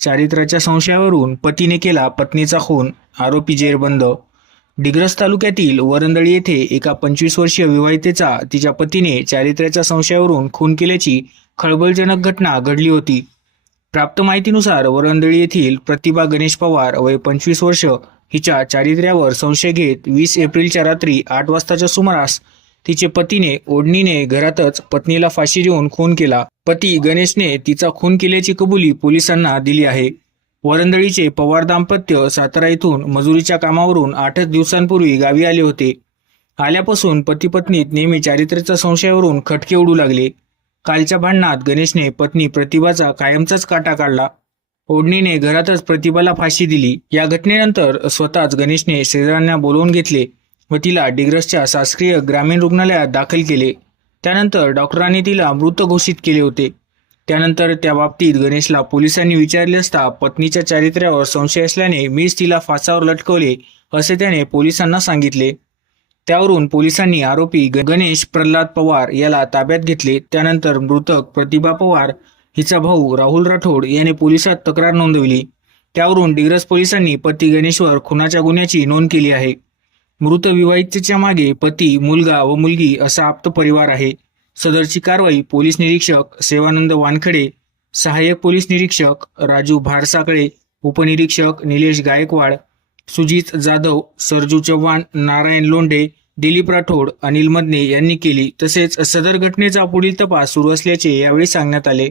चारित्र्याच्या संशयावरून पतीने केला पत्नीचा खून आरोपी जेरबंद. डिग्रस तालुक्यातील वरंदळी येथे एका पंचवीस वर्षीय विवाहितेचा तिच्या पतीने चारित्र्याच्या संशयावरून खून केल्याची खळबळजनक घटना घडली होती. प्राप्त माहितीनुसार वरंदळी येथील प्रतिभा गणेश पवार वय पंचवीस वर्ष हिच्या चारित्र्यावर संशय घेत वीस एप्रिलच्या रात्री आठ वाजताच्या सुमारास तिचे पतीने ओढणीने घरातच पत्नीला फाशी देऊन खून केला. पती गणेशने तिचा खून केल्याची कबुली पोलिसांना दिली आहे. वरंदळीचे पवार दाम्पत्य सातारा येथून मजुरीच्या कामावरून आठच दिवसांपूर्वी गावी आले होते. आल्यापासून पती पत्नीत नेहमी चारित्र्याच्या संशयावरून खटके उडू लागले. कालच्या भांडणात गणेशने पत्नी प्रतिभाचा कायमचाच काटा काढला. ओढणीने घरातच प्रतिभाला फाशी दिली. या घटनेनंतर स्वतःच गणेशने शेजाऱ्यांना बोलवून घेतले व तिला डिग्रसच्या शासकीय ग्रामीण रुग्णालयात दाखल केले. त्यानंतर डॉक्टरांनी तिला मृत घोषित केले होते. त्यानंतर त्या बाबतीत गणेशला पोलिसांनी विचारले असता पत्नीच्या चारित्र्यावर संशय असल्याने मीच तिला फासावर लटकवले असे त्याने पोलिसांना सांगितले. त्यावरून पोलिसांनी आरोपी ग- गणेश प्रल्हाद पवार याला ताब्यात घेतले. त्यानंतर मृतक प्रतिभा पवार हिचा भाऊ राहुल राठोड याने पोलिसात तक्रार नोंदवली. त्यावरून डिग्रस पोलिसांनी पती गणेशवर खुनाच्या गुन्ह्याची नोंद केली आहे. मृत विवाहितेच्या मागे पती मुलगा व मुलगी असा आप्त परिवार आहे. सदरची कारवाई पोलीस निरीक्षक सेवानंद वानखडे सहाय्यक पोलीस निरीक्षक राजू भारसाकळे उपनिरीक्षक निलेश गायकवाड सुजित जाधव सरजू चव्हाण नारायण लोंढे दिलीप राठोड अनिल मदने यांनी केली. तसेच सदर घटनेचा पुढील तपास सुरू असल्याचे यावेळी सांगण्यात आले.